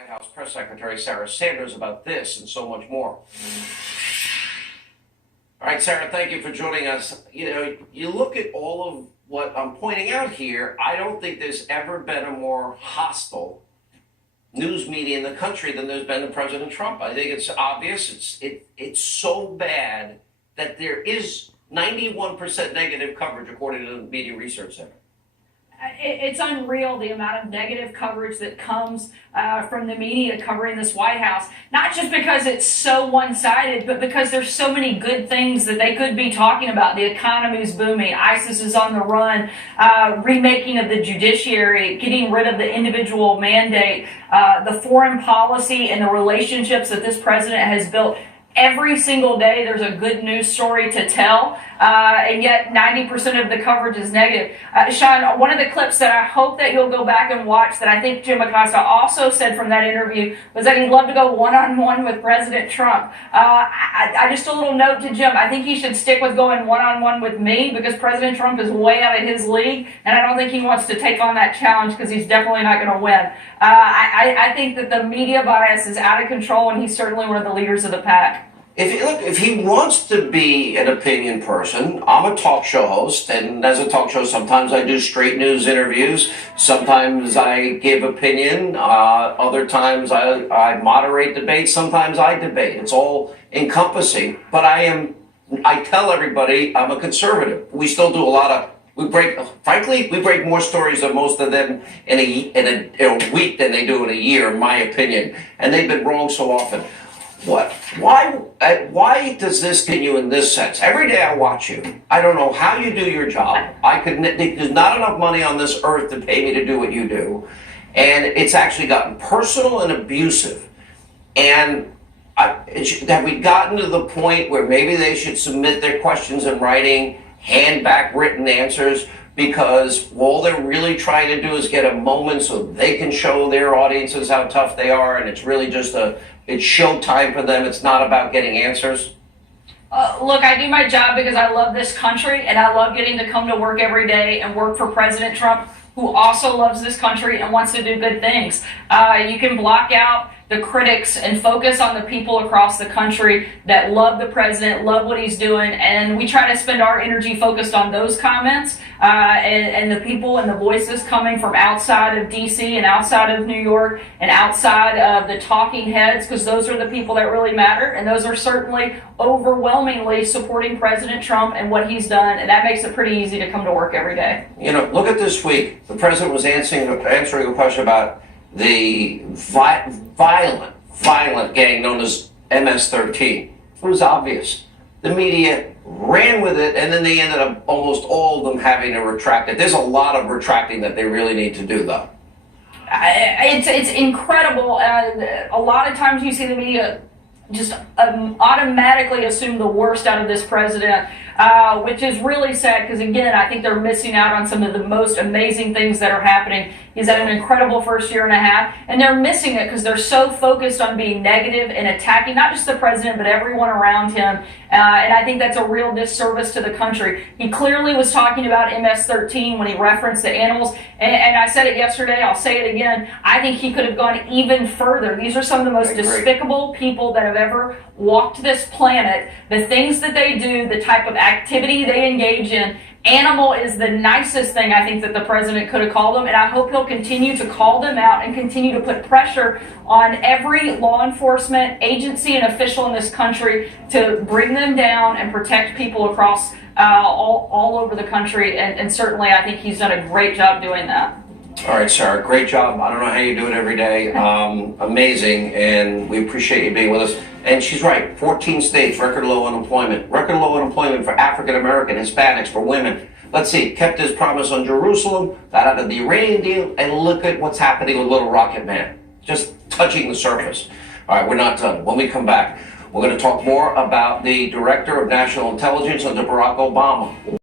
White House Press Secretary Sarah Sanders about this and so much more. All right, Sarah, thank you for joining us. You know, you look at all of what I'm pointing out here, I don't think there's ever been a more hostile news media in the country than there's been to President Trump. I think it's obvious. It's so bad that there is 91% negative coverage according to the Media Research Center. It's unreal the amount of negative coverage that comes from the media covering this White House. Not just because it's so one-sided, but because there's so many good things that they could be talking about. The economy's booming, ISIS is on the run, remaking of the judiciary, getting rid of the individual mandate, the foreign policy and the relationships that this president has built. Every single day there's a good news story to tell, and yet 90% of the coverage is negative. Sean, one of the clips that I hope that you'll go back and watch that I think Jim Acosta also said from that interview was that he'd love to go one-on-one with President Trump. I just a little note to Jim, I think he should stick with going one-on-one with me because President Trump is way out of his league, and I don't think he wants to take on that challenge because he's definitely not going to win. I think that the media bias is out of control, and he's certainly one of the leaders of the pack. If he wants to be an opinion person, I'm a talk show host, and as a talk show, sometimes I do straight news interviews, sometimes I give opinion, other times I moderate debates, sometimes I debate. It's all encompassing, but I tell everybody I'm a conservative. We still do a lot of, we break more stories than most of them in a week than they do in a year, in my opinion, and they've been wrong so often. Why does this continue in this sense? Every day I watch you. I don't know how you do your job. There's not enough money on this earth to pay me to do what you do. And it's actually gotten personal and abusive. And have we gotten to the point where maybe they should submit their questions in writing, hand back written answers, because all they're really trying to do is get a moment so they can show their audiences how tough they are, and it's really just it's showtime for them. It's not about getting answers. Look, I do my job because I love this country, and I love getting to come to work every day and work for President Trump, who also loves this country and wants to do good things. You can block out the critics and focus on the people across the country that love the president, love what he's doing, and we try to spend our energy focused on those comments and the people and the voices coming from outside of D.C. and outside of New York and outside of the talking heads, because those are the people that really matter, and those are certainly overwhelmingly supporting President Trump and what he's done, and that makes it pretty easy to come to work every day. You know, look at this week. The president was answering a question about the violent gang known as MS-13. It was obvious. The media ran with it, and then they ended up almost all of them having to retract it. There's a lot of retracting that they really need to do, though. It's incredible. A lot of times you see the media just automatically assume the worst out of this president, which is really sad because, again, I think they're missing out on some of the most amazing things that are happening. He's had an incredible first year and a half, and they're missing it because they're so focused on being negative and attacking not just the president but everyone around him, and I think that's a real disservice to the country. He clearly was talking about MS-13 when he referenced the animals, and I said it yesterday, I'll say it again, I think he could have gone even further. These are some of the most despicable people that have ever walked this planet. The things that they do, the type of activity they engage in, animal is the nicest thing I think that the president could have called them, and I hope he'll continue to call them out and continue to put pressure on every law enforcement agency and official in this country to bring them down and protect people across all over the country, and certainly I think he's done a great job doing that. All right, Sarah, great job. I don't know how you do it every day. Amazing, and we appreciate you being with us. And she's right, 14 states, record low unemployment. Record low unemployment for African American, Hispanics, for women. Let's see, kept his promise on Jerusalem, got out of the Iranian deal, and look at what's happening with Little Rocket Man. Just touching the surface. All right, we're not done. When we come back, we're going to talk more about the Director of National Intelligence under Barack Obama.